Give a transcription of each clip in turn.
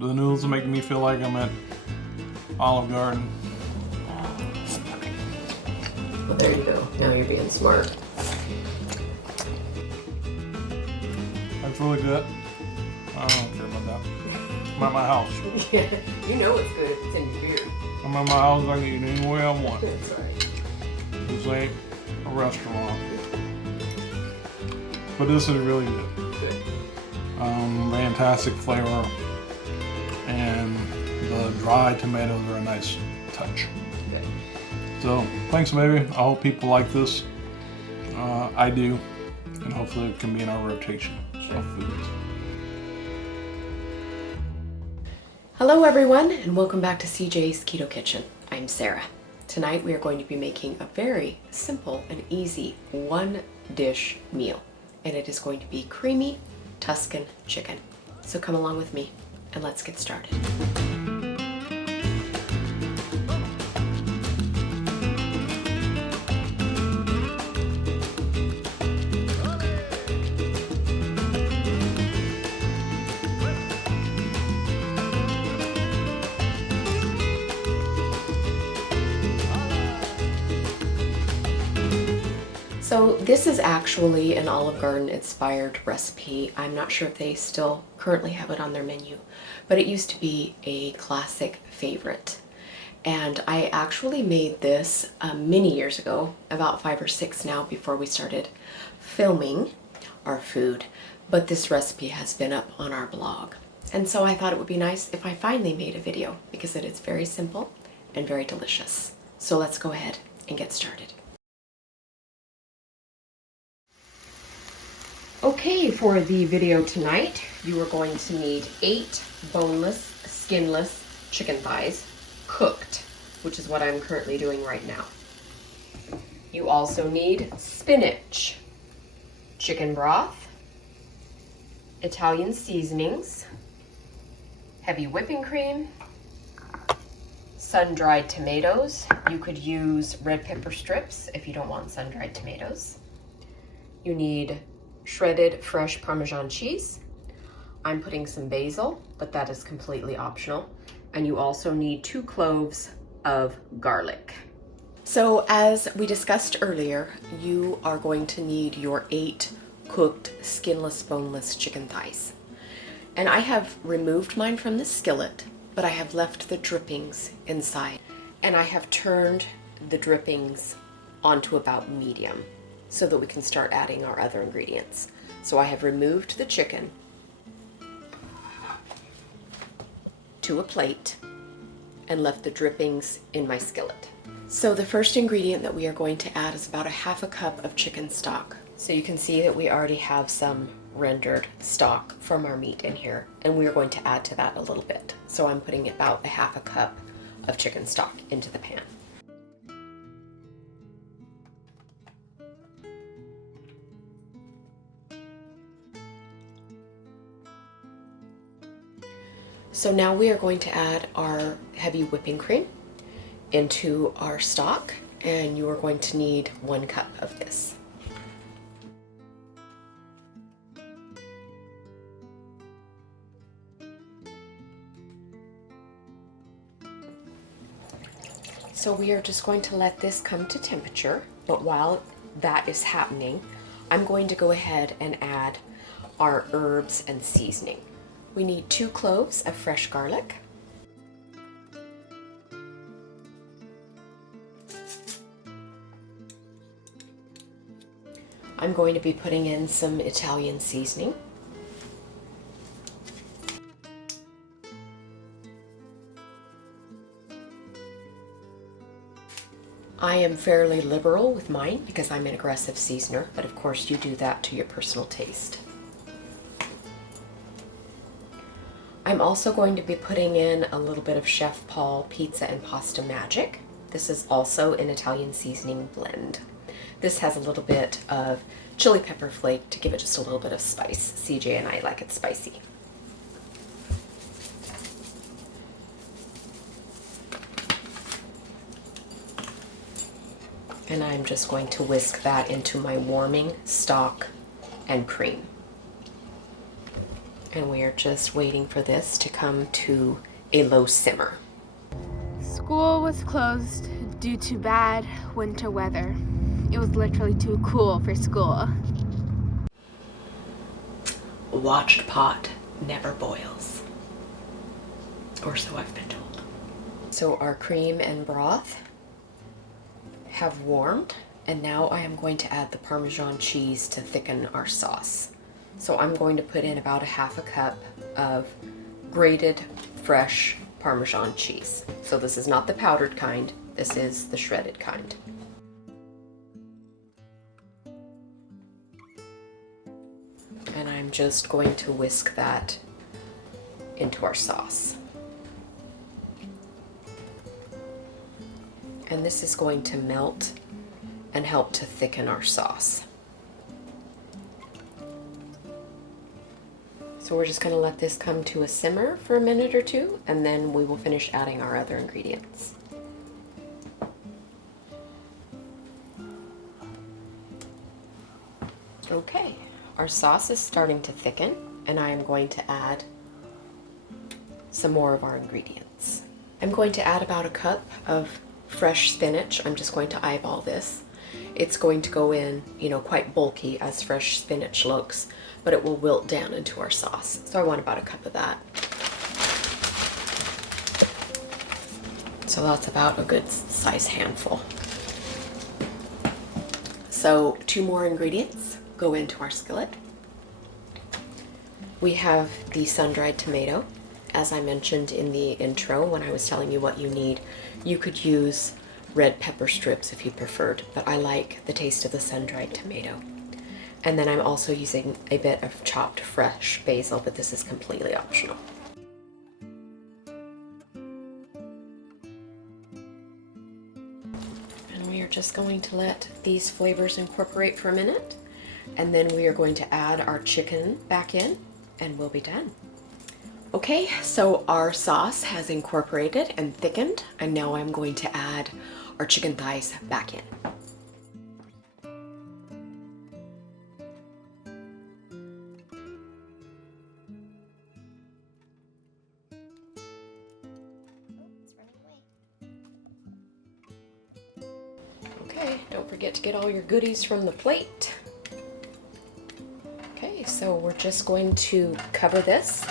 The noodles are making me feel like I'm at Olive Garden. Well, there you go. Now you're being smart. That's really good. I don't care about that. I'm at my house. Yeah, you know it's good if it's in your beer. I'm at my house. I can eat any way I want. That's right. This ain't a restaurant. But this is really good. Good. Fantastic flavor. And the dried tomatoes are a nice touch. Good. So, thanks, baby. I hope people like this. I do. And hopefully it can be in our rotation of foods. Hello everyone, and welcome back to CJ's Keto Kitchen. I'm Sarah. Tonight we are going to be making a very simple and easy one-dish meal. And it is going to be creamy Tuscan chicken. So come along with me and let's get started. So this is actually an Olive Garden inspired recipe. I'm not sure if they still currently have it on their menu, but it used to be a classic favorite. And I actually made this many years ago, about 5 or 6 now, before we started filming our food. But this recipe has been up on our blog. And so I thought it would be nice if I finally made a video because it is very simple and very delicious. So let's go ahead and get started. Okay, for the video tonight, you are going to need 8 boneless, skinless chicken thighs, cooked, which is what I'm currently doing right now. You also need spinach, chicken broth, Italian seasonings, heavy whipping cream, sun-dried tomatoes. You could use red pepper strips if you don't want sun-dried tomatoes. You need shredded fresh Parmesan cheese. I'm putting some basil, but that is completely optional. And you also need 2 cloves of garlic. So as we discussed earlier, you are going to need your 8 cooked skinless, boneless chicken thighs. And I have removed mine from the skillet, but I have left the drippings inside. And I have turned the drippings onto about medium, so that we can start adding our other ingredients. So I have removed the chicken to a plate and left the drippings in my skillet. So the first ingredient that we are going to add is about a 1/2 cup of chicken stock. So you can see that we already have some rendered stock from our meat in here, and we are going to add to that a little bit. So I'm putting about a 1/2 cup of chicken stock into the pan. So now we are going to add our heavy whipping cream into our stock, and you are going to need 1 cup of this. So we are just going to let this come to temperature, but while that is happening, I'm going to go ahead and add our herbs and seasoning. We need 2 cloves of fresh garlic, I'm going to be putting in some Italian seasoning, I am fairly liberal with mine because I'm an aggressive seasoner, but of course you do that to your personal taste. I'm also going to be putting in a little bit of Chef Paul Pizza and Pasta Magic. This is also an Italian seasoning blend. This has a little bit of chili pepper flake to give it just a little bit of spice. CJ and I like it spicy. And I'm just going to whisk that into my warming stock and cream. And we are just waiting for this to come to a low simmer. School was closed due to bad winter weather. It was literally too cool for school. A watched pot never boils. Or so I've been told. So our cream and broth have warmed, and now I am going to add the Parmesan cheese to thicken our sauce. So I'm going to put in about a half a cup of grated fresh Parmesan cheese. So this is not the powdered kind, this is the shredded kind. And I'm just going to whisk that into our sauce. And this is going to melt and help to thicken our sauce. So we're just going to let this come to a simmer for a minute or two, and then we will finish adding our other ingredients. Okay, our sauce is starting to thicken, and I am going to add some more of our ingredients. I'm going to add about a cup of fresh spinach. I'm just going to eyeball this. It's going to go in, quite bulky as fresh spinach looks, but it will wilt down into our sauce. So I want about a cup of that. So that's about a good size handful. So 2 more ingredients go into our skillet. We have the sun-dried tomato. As I mentioned in the intro when I was telling you what you need, you could use red pepper strips if you preferred, but I like the taste of the sun-dried tomato. And then I'm also using a bit of chopped fresh basil, but this is completely optional. And we are just going to let these flavors incorporate for a minute, and then we are going to add our chicken back in, and we'll be done. Okay, so our sauce has incorporated and thickened, and now I'm going to add our chicken thighs back in. Okay, don't forget to get all your goodies from the plate. Okay, so we're just going to cover this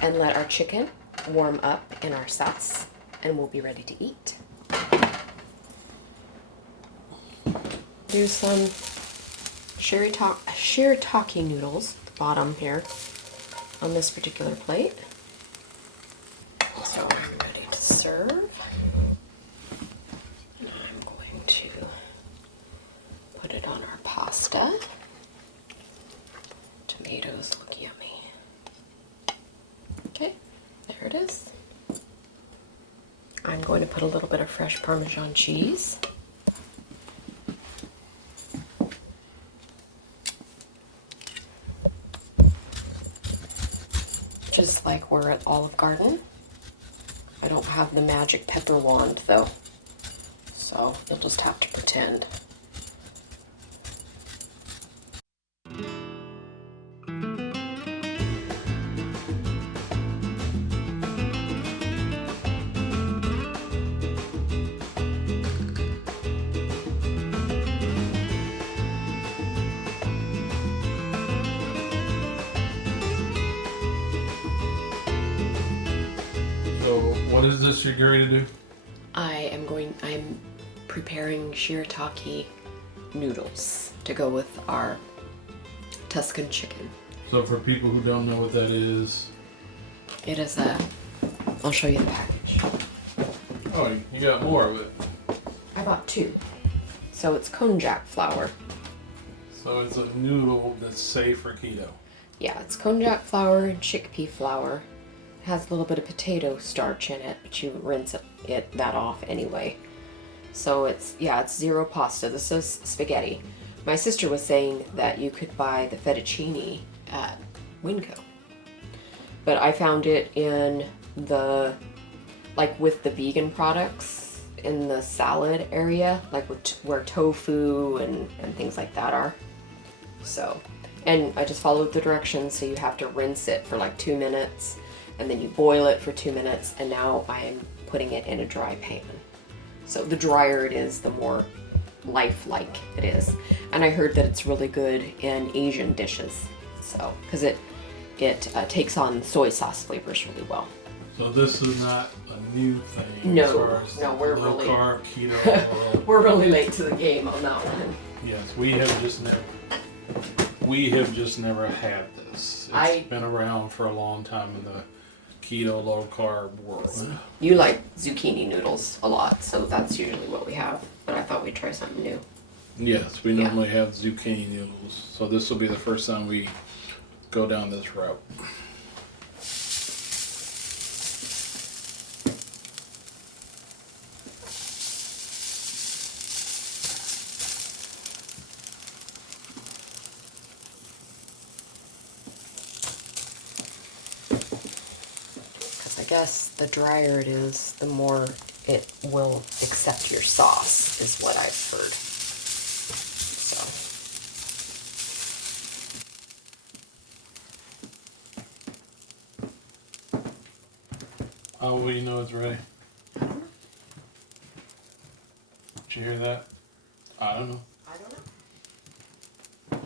and let our chicken warm up in our sauce, and we'll be ready to eat. There's some shirataki noodles at the bottom here on this particular plate. So I'm ready to serve. And I'm going to put it on our pasta. Tomatoes look yummy. Okay, there it is. I'm going to put a little bit of fresh Parmesan cheese. Just like we're at Olive Garden. I don't have the magic pepper wand though, so you'll just have to pretend. So what is this you're going to do? I'm preparing shirataki noodles to go with our Tuscan chicken. So for people who don't know what that is. It is I'll show you the package. Oh, you got more of it. I bought 2. So it's konjac flour. So it's a noodle that's safe for keto. Yeah, it's konjac flour and chickpea flour. It has a little bit of potato starch in it, but you rinse that off anyway. So it's zero pasta. This is spaghetti. My sister was saying that you could buy the fettuccine at Winco. But I found it in with the vegan products in the salad area, where tofu and things like that are. So, And I just followed the directions, so you have to rinse it for like 2 minutes, and then you boil it for 2 minutes, and now I'm putting it in a dry pan. So the drier it is, the more lifelike it is. And I heard that it's really good in Asian dishes, so because it takes on soy sauce flavors really well. So this is not a new thing. No, as far as no, we're low really carb, keto. we're really late to the game on that one. Yes, we have just never had this. It's been around for a long time in the keto low carb world. You like zucchini noodles a lot, so that's usually what we have. But I thought we'd try something new. Yes, we normally have zucchini noodles. So this will be the first time we go down this route. I guess the drier it is, the more it will accept your sauce, is what I've heard. So. How will you know it's ready? Did you hear that? I don't know. I don't know.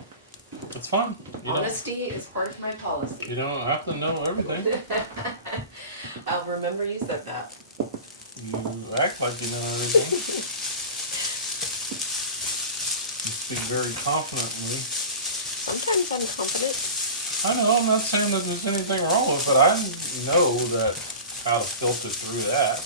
It's fine. Honesty is part of my policy. You don't have to know everything. I'll remember you said that. You act like you know everything. You speak very confidently. Sometimes I'm confident. I know, I'm not saying that there's anything wrong with it. I know that how to filter through that.